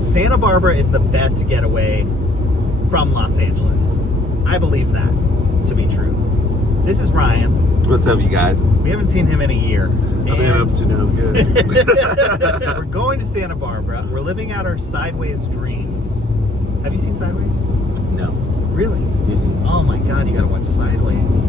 Santa Barbara is the best getaway from Los Angeles. I believe that to be true. This is Ryan. What's up, you guys? We haven't seen him in a year. I've been up to no good. We're going to Santa Barbara. We're living out our Sideways dreams. Have you seen Sideways? No. Really? Mm-hmm. Oh my God, you gotta watch Sideways.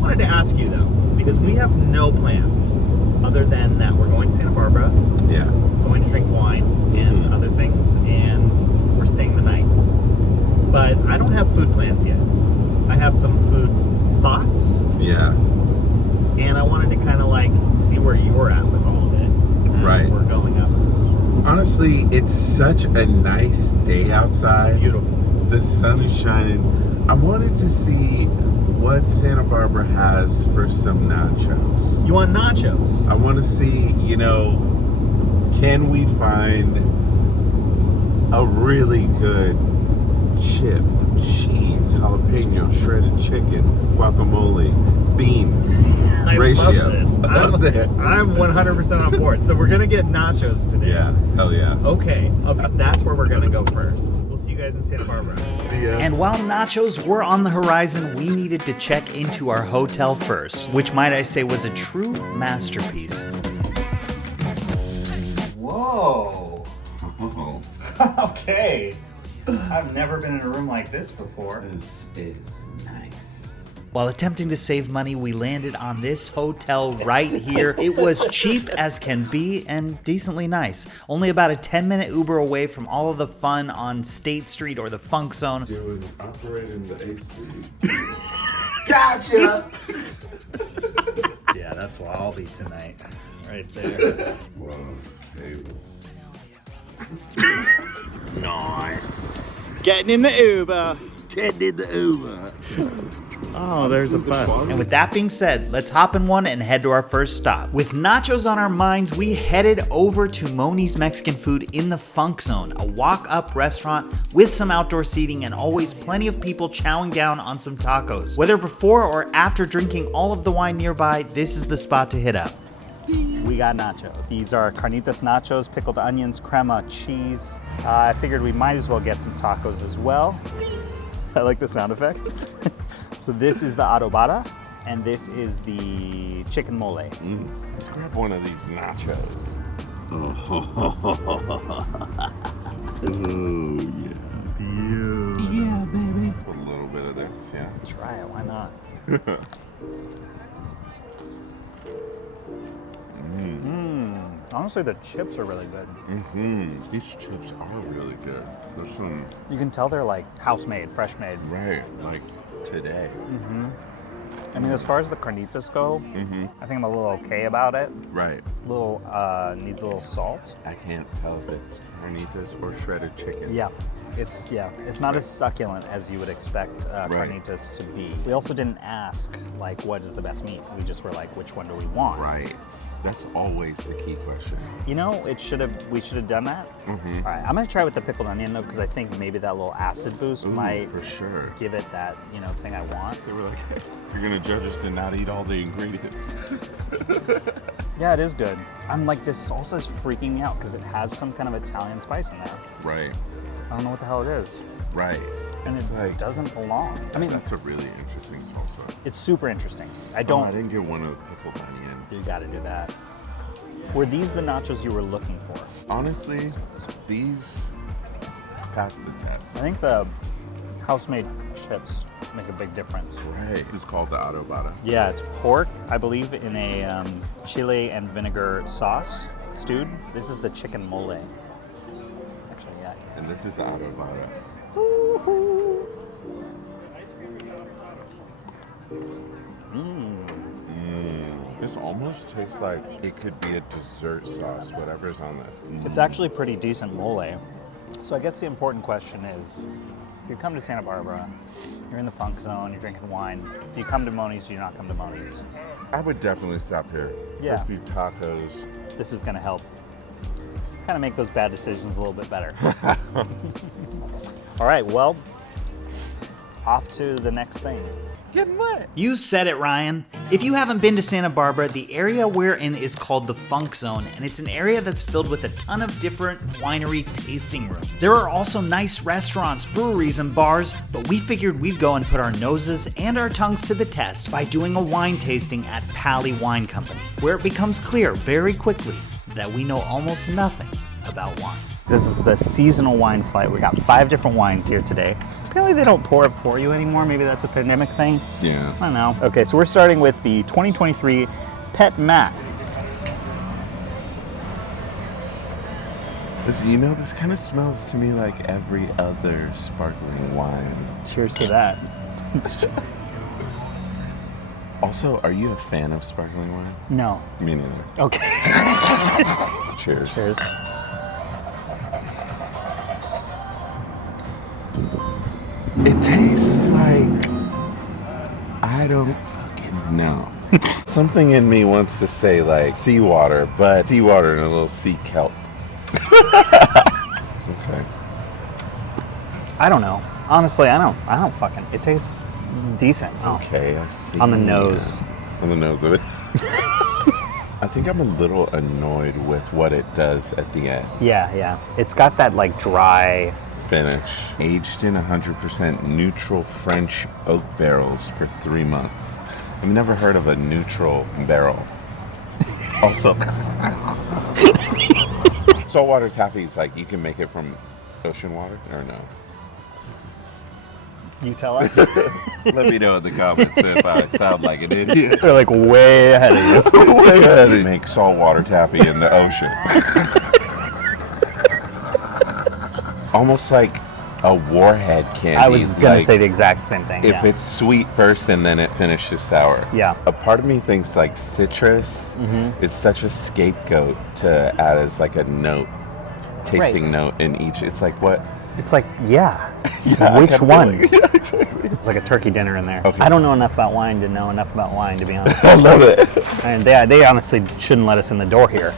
Wanted to ask you though, because we have no plans other than that we're going to Santa Barbara, Yeah. going to drink wine and other things, and we're staying the night. But I don't have food plans yet. I have some food thoughts, Yeah. and I wanted to kind of like see where you're at with all of it as Right. we're going up. Honestly, it's such a nice day outside. Beautiful. The sun is shining. I wanted to see what Santa Barbara has for some nachos. You want nachos? I want to see, can we find a really good chip, cheese, jalapeno, shredded chicken, guacamole, beans, I ratio. love this. I'm 100% on board. So we're gonna get nachos today. Yeah, hell yeah. Okay, that's where we're gonna go first. We'll see you guys in Santa Barbara. See ya. And while nachos were on the horizon, we needed to check into our hotel first, which might I say was a true masterpiece. Whoa. Okay. I've never been in a room like this before. This is nice. While attempting to save money, we landed on this hotel right here. It was cheap as can be and decently nice. Only about a 10-minute Uber away from all of the fun on State Street or the Funk Zone. It was operating the AC. Gotcha! Yeah, that's where I'll be tonight. Right there. Whoa, cable. Nice. Getting in the Uber. Getting in the Uber. Oh, there's a bus. And with that being said, let's hop in one and head to our first stop. With nachos on our minds, we headed over to Mony's Mexican Food in the Funk Zone, a walk-up restaurant with some outdoor seating and always plenty of people chowing down on some tacos. Whether before or after drinking all of the wine nearby, this is the spot to hit up. We got nachos. These are carnitas nachos, pickled onions, crema, cheese. I figured we might as well get some tacos as well. I like the sound effect. So this is the adobada, and this is the chicken mole. Let's grab one of these nachos. Oh, yeah. Beautiful. Yeah, baby. Put a little bit of this, yeah. Try it, why not? Honestly, the chips are really good. These chips are really good. There's some, You can tell they're like house-made, fresh-made. right, like today. I mean, as far as the carnitas go, I think I'm a little okay about it. Right. Needs a little salt. I can't tell if it's carnitas or shredded chicken. Yeah, it's not as succulent as you would expect carnitas to be. We also didn't ask like what is the best meat. We just were like, which one do we want? Right. That's always the key question. You know, we should have done that. All right, I'm gonna try with the pickled onion though, because I think maybe that little acid boost might for sure. give it that thing I want. They were like, you're gonna judge us and not eat all the ingredients. Yeah, it is good. I'm like, this salsa is freaking me out because it has some kind of Italian spice in there. Right. I don't know what the hell it is. Right. And It's it like- doesn't belong. I mean, That's a really interesting salsa. it's super interesting. I I don't. didn't get one of the pickled onions. You got to do that. Were these the nachos you were looking for? Honestly, these pass the I test. think the house-made chips make a big difference. Right. This is called the adobada. Yeah, it's pork, I believe, in a chili and vinegar sauce, stewed. This is the chicken mole. Actually, yeah. And this is the adobada. This almost tastes like it could be a dessert sauce, whatever's on this. It's actually pretty decent mole. So I guess the important question is, if you come to Santa Barbara, you're in the Funk Zone, you're drinking wine, do you come to Mony's, do you not come to Mony's? I would definitely stop here. Yeah. For a few tacos. This is gonna help kind of make those bad decisions a little bit better. All right, well, off to the next thing. Getting wet. You said it, Ryan. If you haven't been to Santa Barbara, the area we're in is called the Funk Zone, and it's an area that's filled with a ton of different winery tasting rooms. There are also nice restaurants, breweries, and bars, but we figured we'd go and put our noses and our tongues to the test by doing a wine tasting at Pally Wine Company, where it becomes clear very quickly that we know almost nothing about wine. This is the seasonal wine flight. We got 5 different wines here today. Apparently they don't pour it for you anymore. Maybe that's a pandemic thing. Yeah. I don't know. Okay, so we're starting with the 2023 Pet Mac. Listen, you know, this kind of smells to me like every other sparkling wine. Cheers to that. Also, are you a fan of sparkling wine? No. Me neither. Okay. Cheers. Cheers. It tastes like, I don't fucking know. Something in me wants to say like seawater, but seawater and a little sea kelp. Okay. I don't know. Honestly, I don't fucking. It tastes decent. Okay, I see. On the nose. On the nose of it. I think I'm a little annoyed with what it does at the end. Yeah. It's got that like dry. Finish. Aged in 100% neutral French oak barrels for 3 months. I've never heard of a neutral barrel. Also, saltwater taffy is like you can make it from ocean water or no? You tell us. Let me know in the comments if I sound like an idiot. They're like way ahead of you. Way ahead of you. Make saltwater taffy in the ocean. Almost like a warhead candy. I was gonna say the exact same thing. If it's sweet first and then it finishes sour. Yeah. A part of me thinks like citrus is such a scapegoat to add as like a note, tasting note in each. It's like what? It's like, yeah. Which one? Yeah, exactly. It's like a turkey dinner in there. Okay. I don't know enough about wine to know enough about wine, to be honest. I love it. And they honestly shouldn't let us in the door here.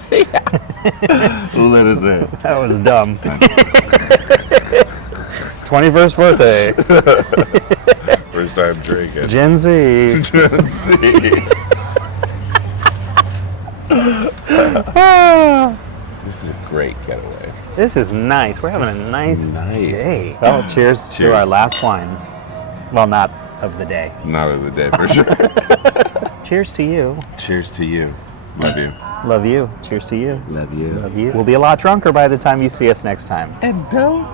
Who let us in? That was dumb. 21st birthday. First time drinking. Gen Z. Gen Z. This is a great getaway. This is nice. We're having a nice day. Well, cheers to our last wine. Well, not of the day. Not of the day, for sure. Cheers to you. Cheers to you. Love you. Love you. Cheers to you. Love you. Love you. We'll be a lot drunker by the time you see us next time. And don't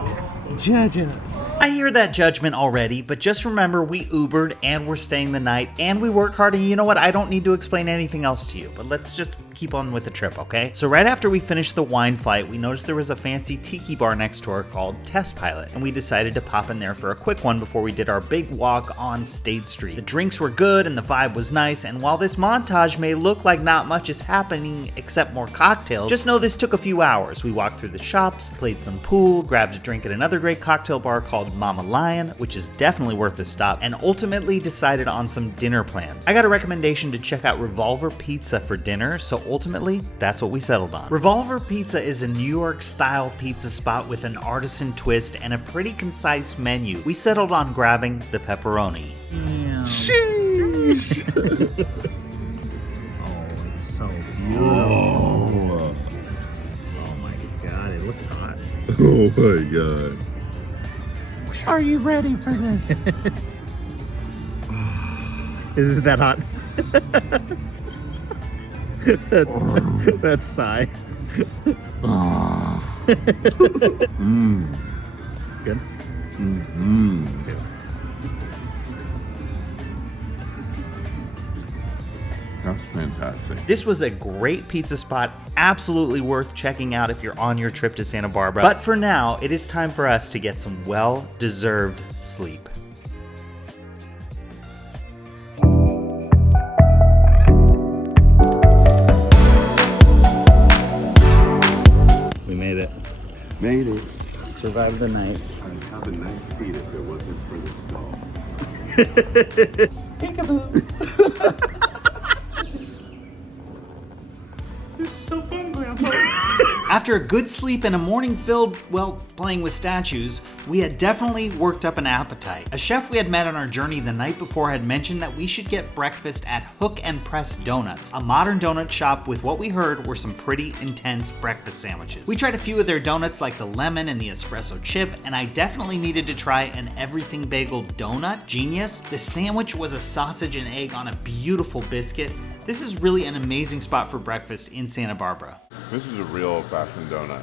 judge us. I hear that judgment already, but just remember we Ubered and we're staying the night and we work hard, and you know what? I don't need to explain anything else to you, but let's just keep on with the trip, okay? So right after we finished the wine flight, we noticed there was a fancy tiki bar next door called Test Pilot, and we decided to pop in there for a quick one before we did our big walk on State Street. The drinks were good and the vibe was nice, and while this montage may look like not much is happening except more cocktails, just know this took a few hours. We walked through the shops, played some pool, grabbed a drink at another great cocktail bar called Mama Lion, which is definitely worth a stop, and ultimately decided on some dinner plans. I got a recommendation to check out Revolver Pizza for dinner, so ultimately, that's what we settled on. Revolver Pizza is a New York-style pizza spot with an artisan twist and a pretty concise menu. We settled on grabbing the pepperoni. Sheesh. Oh, it's so beautiful. Oh my god, it looks hot. Oh my god. Are you ready for this? Is it that hot? that sigh. Good? Mm-hmm. That's fantastic. This was a great pizza spot, absolutely worth checking out if you're on your trip to Santa Barbara. But for now, it is time for us to get some well-deserved sleep. We made it. Made it. Survived the night. I'd have a nice seat if it wasn't for the stall. Peekaboo. This is so fun, Grandpa. After a good sleep and a morning filled, well, playing with statues, we had definitely worked up an appetite. A chef we had met on our journey the night before had mentioned that we should get breakfast at Hook and Press Donuts, a modern donut shop with what we heard were some pretty intense breakfast sandwiches. We tried a few of their donuts like the lemon and the espresso chip, and I definitely needed to try an everything bagel donut. Genius. The sandwich was a sausage and egg on a beautiful biscuit. This is really an amazing spot for breakfast in Santa Barbara. This is a real old-fashioned donut.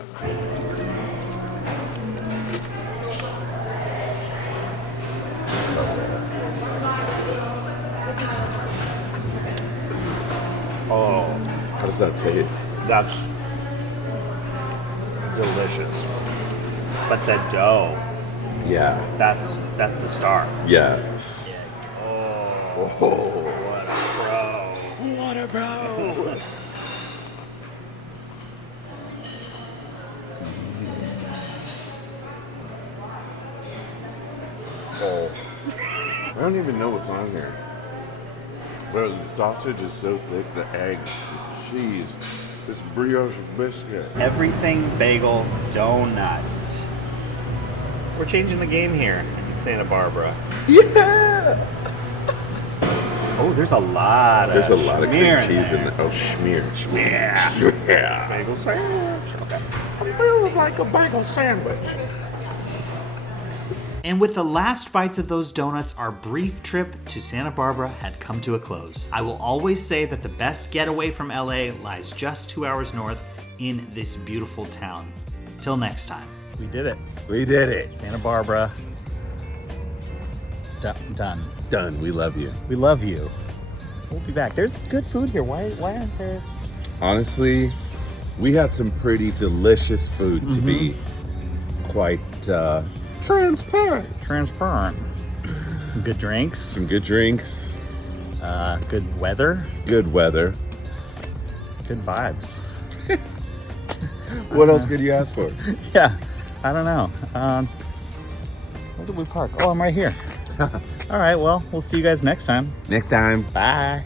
Oh, How does that taste? that's delicious. But the dough, Yeah. that's the star. Yeah. Oh, what a pro. What a bro! Oh. I don't even know what's on here. But the sausage is so thick, the eggs, the cheese, this brioche biscuit. Everything bagel donut. We're changing the game here in Santa Barbara. Yeah! Oh, there's a lot There's a of lot of cream cheese in there. Oh, schmear. Yeah. bagel sandwich. Okay. I'm feeling like a bagel sandwich. And with the last bites of those donuts, our brief trip to Santa Barbara had come to a close. I will always say that the best getaway from LA lies just 2 hours north in this beautiful town. Till next time. We did it. We did it. Santa Barbara. Done. Done. We love you. We love you. We'll be back. There's good food here. Why aren't there? Honestly, we had some pretty delicious food to be quite transparent. Transparent. Some good drinks. Some good drinks, Good weather. good weather. Good vibes. What else could you ask for? Yeah. I don't know. Where did we park? Oh, I'm right here. All right. Well, we'll see you guys next time. Next time. Bye.